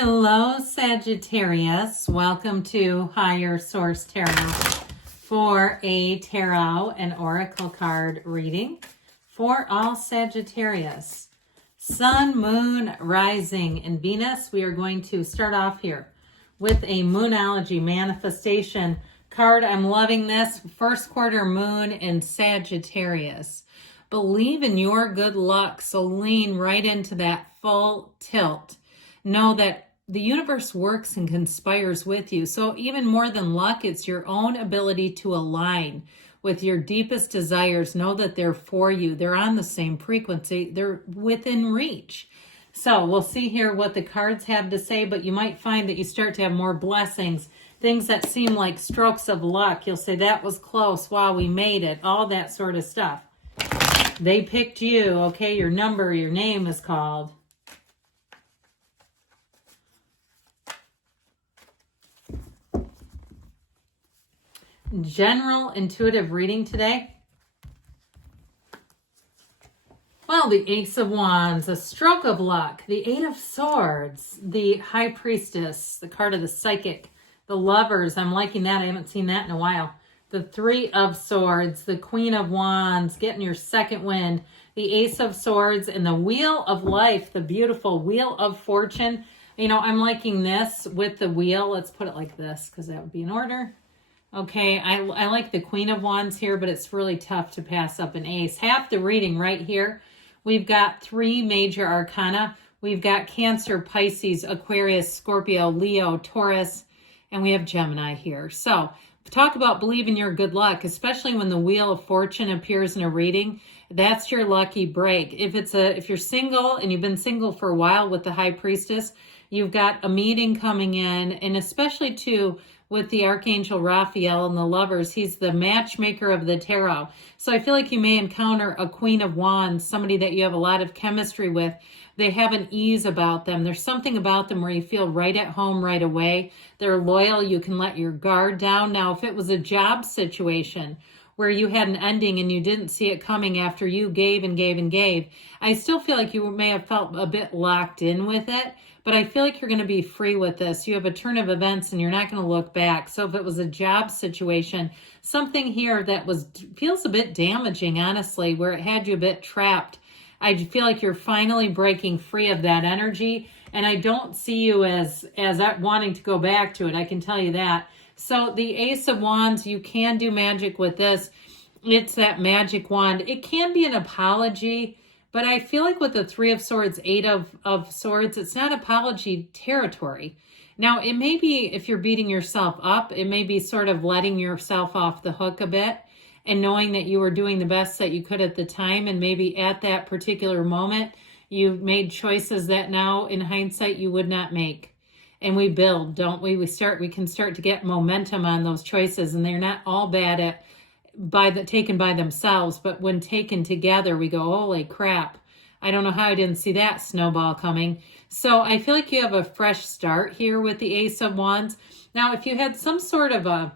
Hello, Sagittarius. Welcome to Higher Source Tarot for a tarot and oracle card reading for all Sagittarius. Sun, Moon, Rising, and Venus. We are going to start off here with a Moonology manifestation card. I'm loving this. First quarter moon in Sagittarius. Believe in your good luck, so lean right into that full tilt. Know that the universe works and conspires with you. So even more than luck, it's your own ability to align with your deepest desires. Know that they're for you. They're on the same frequency. They're within reach. So we'll see here what the cards have to say, but you might find that you start to have more blessings, things that seem like strokes of luck. You'll say, that was close. Wow, we made it. All that sort of stuff. They picked you. Okay, your number, your name is called. General intuitive reading today. Well, the Ace of Wands, a stroke of luck, the Eight of Swords, the High Priestess, the card of the Psychic, the Lovers. I'm liking that. I haven't seen that in a while. The Three of Swords, the Queen of Wands, getting your second wind, the Ace of Swords, and the Wheel of Life, the beautiful Wheel of Fortune. You know, I'm liking this with the wheel. Let's put it like this because that would be in order. Okay, I like the Queen of Wands here, but it's really tough to pass up an ace. Half the reading right here. We've got three major arcana. We've got Cancer, Pisces, Aquarius, Scorpio, Leo, Taurus, and we have Gemini here. So talk about believing your good luck, especially when the Wheel of Fortune appears in a reading. That's your lucky break. If you're single and you've been single for a while with the High Priestess, you've got a meeting coming in, and especially too with the Archangel Raphael and the Lovers, he's the matchmaker of the tarot. So I feel like you may encounter a Queen of Wands, somebody that you have a lot of chemistry with. They have an ease about them. There's something about them where you feel right at home right away. They're loyal. You can let your guard down. Now, if it was a job situation where you had an ending and you didn't see it coming after you gave and gave and gave, I still feel like you may have felt a bit locked in with it. But I feel like you're going to be free with this. You have a turn of events and you're not going to look back. So if it was a job situation, something here that feels a bit damaging, honestly, where it had you a bit trapped, I feel like you're finally breaking free of that energy. And I don't see you as wanting to go back to it. I can tell you that. So the Ace of Wands, you can do magic with this. It's that magic wand. It can be an apology. But I feel like with the Three of Swords, Eight of Swords, it's not apology territory. Now, it may be, if you're beating yourself up, it may be sort of letting yourself off the hook a bit and knowing that you were doing the best that you could at the time. And maybe at that particular moment, you made choices that now, in hindsight, you would not make. And we build, don't we? We can start to get momentum on those choices, and they're not all bad taken by themselves, but when taken together, we go, holy crap, I don't know how I didn't see that snowball coming. So I feel like you have a fresh start here with the Ace of Wands. Now, if you had some sort of a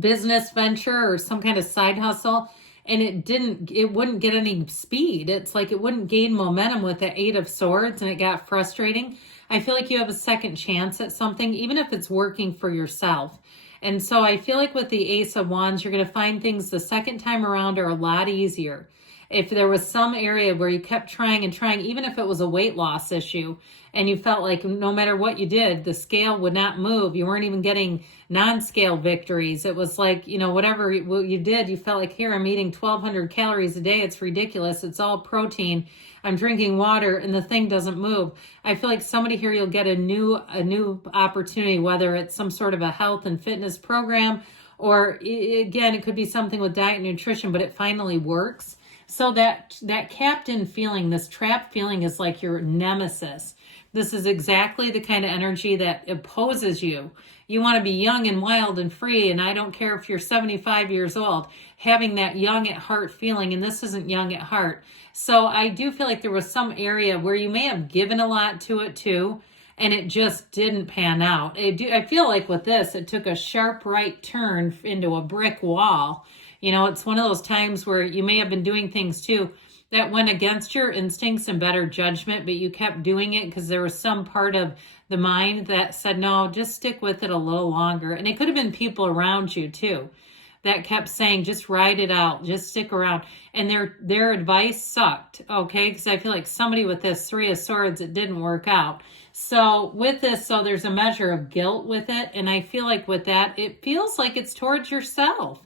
business venture or some kind of side hustle and it wouldn't get any speed, it's like it wouldn't gain momentum with the Eight of Swords and it got frustrating, I feel like you have a second chance at something, even if it's working for yourself. And so I feel like with the Ace of Wands, you're going to find things the second time around are a lot easier. If there was some area where you kept trying and trying, even if it was a weight loss issue, and you felt like no matter what you did, the scale would not move. You weren't even getting non-scale victories. It was like, whatever you did, you felt like, here, I'm eating 1,200 calories a day. It's ridiculous. It's all protein. I'm drinking water and the thing doesn't move. I feel like somebody here, you'll get a new opportunity, whether it's some sort of a health and fitness program, or again, it could be something with diet and nutrition, but it finally works. So that captain feeling, this trapped feeling, is like your nemesis. This is exactly the kind of energy that opposes you. You want to be young and wild and free, and I don't care if you're 75 years old, having that young at heart feeling, and this isn't young at heart. So I do feel like there was some area where you may have given a lot to it too, and it just didn't pan out. I feel like with this, it took a sharp right turn into a brick wall. It's one of those times where you may have been doing things too that went against your instincts and better judgment, but you kept doing it because there was some part of the mind that said, no, just stick with it a little longer. And it could have been people around you too that kept saying, just ride it out, just stick around. And their advice sucked, okay? Because I feel like somebody with this Three of Swords, it didn't work out. So with this, so there's a measure of guilt with it. And I feel like with that, it feels like it's towards yourself.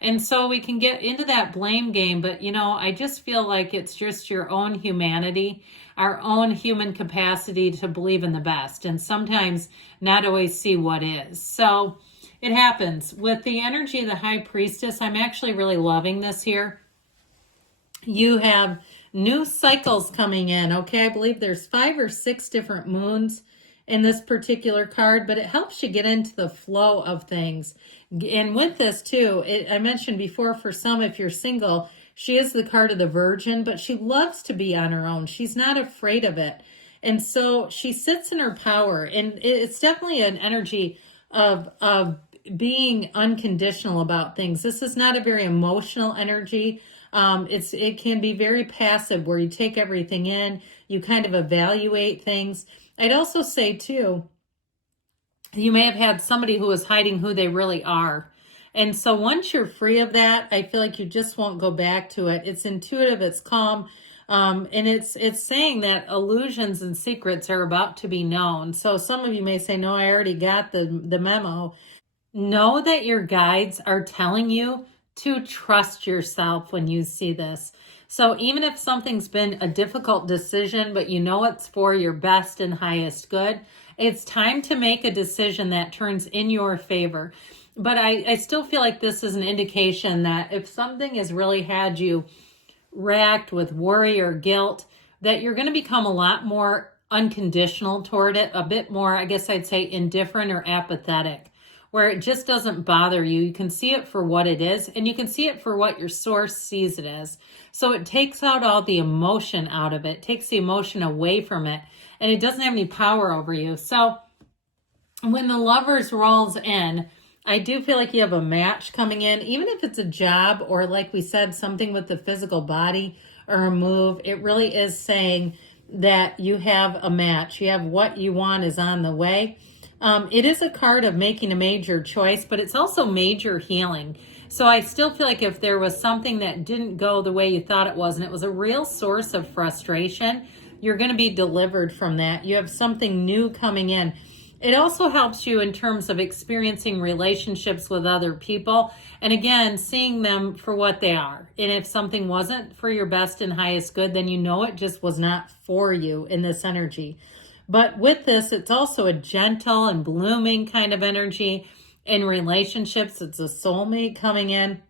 And so we can get into that blame game, but I just feel like it's just your own humanity, our own human capacity to believe in the best, and sometimes not always see what is. So it happens. With the energy of the High Priestess, I'm actually really loving this here. You have new cycles coming in, okay? I believe there's 5 or 6 different moons in this particular card, but it helps you get into the flow of things. And with this too, I mentioned before, for some, if you're single, she is the card of the Virgin, but she loves to be on her own. She's not afraid of it. And so she sits in her power, and it's definitely an energy of being unconditional about things. This is not a very emotional energy. It can be very passive, where you take everything in, you kind of evaluate things. I'd also say too, you may have had somebody who was hiding who they really are. And so once you're free of that, I feel like you just won't go back to it. It's intuitive, it's calm, and it's saying that illusions and secrets are about to be known. So some of you may say, no, I already got the memo. Know that your guides are telling you to trust yourself when you see this. So even if something's been a difficult decision, but it's for your best and highest good, it's time to make a decision that turns in your favor. But I still feel like this is an indication that if something has really had you racked with worry or guilt, that you're going to become a lot more unconditional toward it, a bit more, I guess I'd say, indifferent or apathetic, where it just doesn't bother you. You can see it for what it is, and you can see it for what your source sees it as. So it takes out all the emotion out of it, takes the emotion away from it, and it doesn't have any power over you. So when the Lovers rolls in, I do feel like you have a match coming in, even if it's a job or, like we said, something with the physical body or a move. It really is saying that you have a match. You have what you want is on the way. It is a card of making a major choice, but it's also major healing. So I still feel like if there was something that didn't go the way you thought it was, and it was a real source of frustration, you're going to be delivered from that. You have something new coming in. It also helps you in terms of experiencing relationships with other people. And again, seeing them for what they are. And if something wasn't for your best and highest good, then it just was not for you in this energy. But with this, it's also a gentle and blooming kind of energy in relationships. It's a soulmate coming in.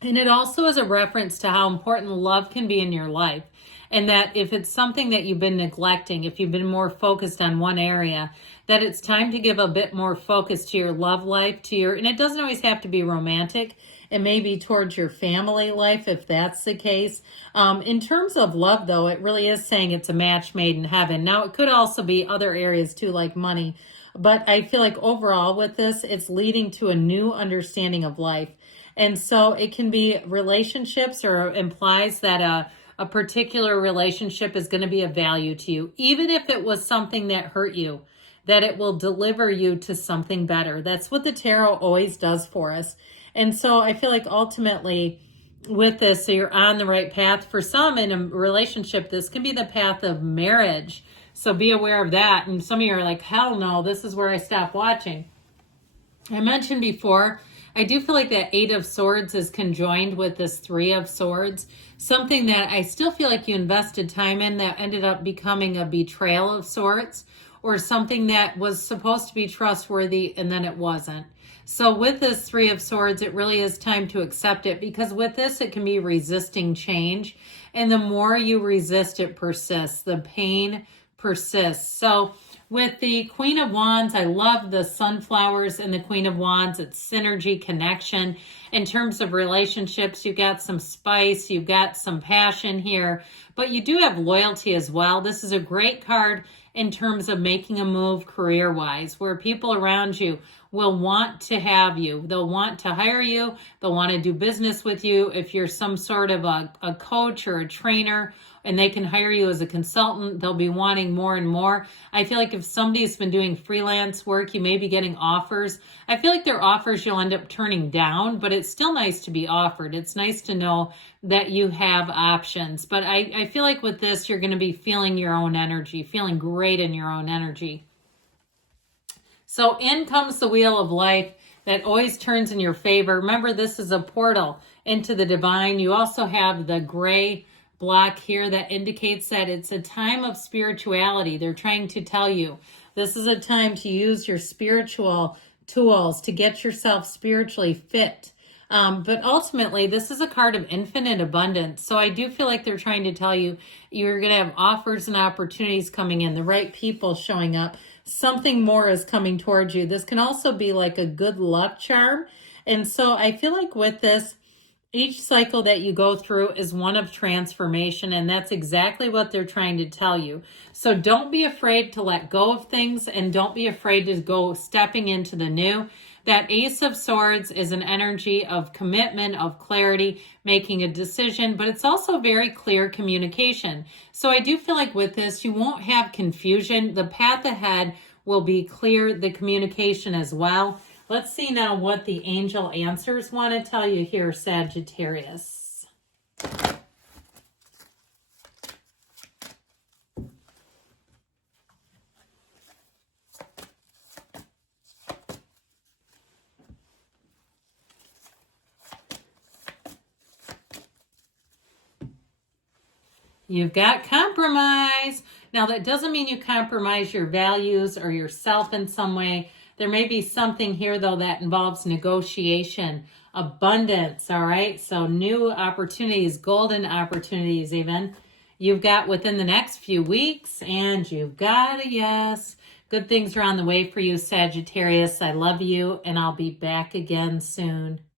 And it also is a reference to how important love can be in your life. And that if it's something that you've been neglecting, if you've been more focused on one area, that it's time to give a bit more focus to your love life, and it doesn't always have to be romantic. It may be towards your family life, if that's the case. In terms of love, though, it really is saying it's a match made in heaven. Now, it could also be other areas too, like money. But I feel like overall with this, it's leading to a new understanding of life. And so it can be relationships, or implies that a particular relationship is going to be of value to you, even if it was something that hurt you, that it will deliver you to something better. That's what the tarot always does for us. And so I feel like ultimately with this, so you're on the right path. For some in a relationship, this can be the path of marriage. So be aware of that. And some of you are like, hell no, this is where I stop watching. I mentioned before, I do feel like that 8 of Swords is conjoined with this 3 of Swords. Something that I still feel like you invested time in that ended up becoming a betrayal of sorts, or something that was supposed to be trustworthy and then it wasn't. So with this 3 of Swords, it really is time to accept it, because with this, it can be resisting change. And the more you resist, it persists. The pain persists. So With the Queen of Wands, I love the sunflowers and the Queen of Wands. It's synergy, connection. In terms of relationships, you've got some spice, you've got some passion here, but you do have loyalty as well. This is a great card in terms of making a move career-wise, where people around you will want to have you. They'll want to hire you. They'll want to do business with you. If you're some sort of a coach or a trainer, and they can hire you as a consultant, they'll be wanting more and more. I feel like if somebody's been doing freelance work, you may be getting offers. I feel like they're offers you'll end up turning down, but it's still nice to be offered. It's nice to know that you have options. But I feel like with this, you're going to be feeling your own energy, feeling great in your own energy. So in comes the wheel of life that always turns in your favor. Remember, this is a portal into the divine. You also have the gray block here that indicates that it's a time of spirituality. They're trying to tell you this is a time to use your spiritual tools to get yourself spiritually fit. But ultimately, this is a card of infinite abundance. So I do feel like they're trying to tell you you're going to have offers and opportunities coming in, the right people showing up. Something more is coming towards you. This can also be like a good luck charm. And so I feel like with this, each cycle that you go through is one of transformation, and that's exactly what they're trying to tell you. So don't be afraid to let go of things, and don't be afraid to go stepping into the new. That Ace of Swords is an energy of commitment, of clarity, making a decision, but it's also very clear communication. So I do feel like with this, you won't have confusion. The path ahead will be clear, the communication as well. Let's see now what the angel answers want to tell you here, Sagittarius. You've got compromise. Now, that doesn't mean you compromise your values or yourself in some way. There may be something here, though, that involves negotiation, abundance, all right? So new opportunities, golden opportunities even, you've got within the next few weeks, and you've got a yes. Good things are on the way for you, Sagittarius. I love you, and I'll be back again soon.